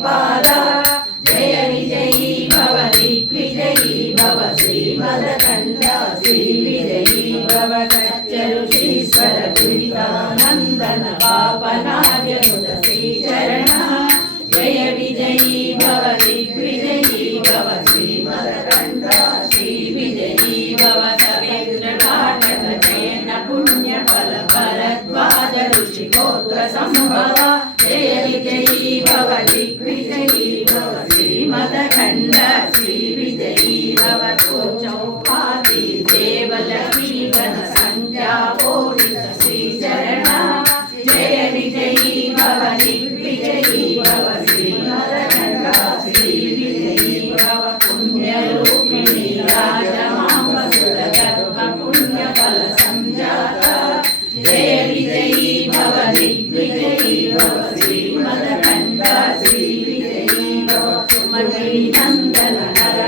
श्रीपाद जय विजयी भव दिग्विजयी भव श्रीमदकण्ड श्रीविजयी भव सच्चऋषीश्वर दुरितानन्दन पापनार्यनुत श्रीचरण जय विजयी भव दिग्विजयी भव श्रीमदकण्ड श्रीविजयी भव सवेन्द्रनाटक जयन पुण्यफल भरद्वाज ऋषिगोत्र संभव जय विजयी भव दिग्विजयी भव श्रीमदकण्ड श्रीविजयी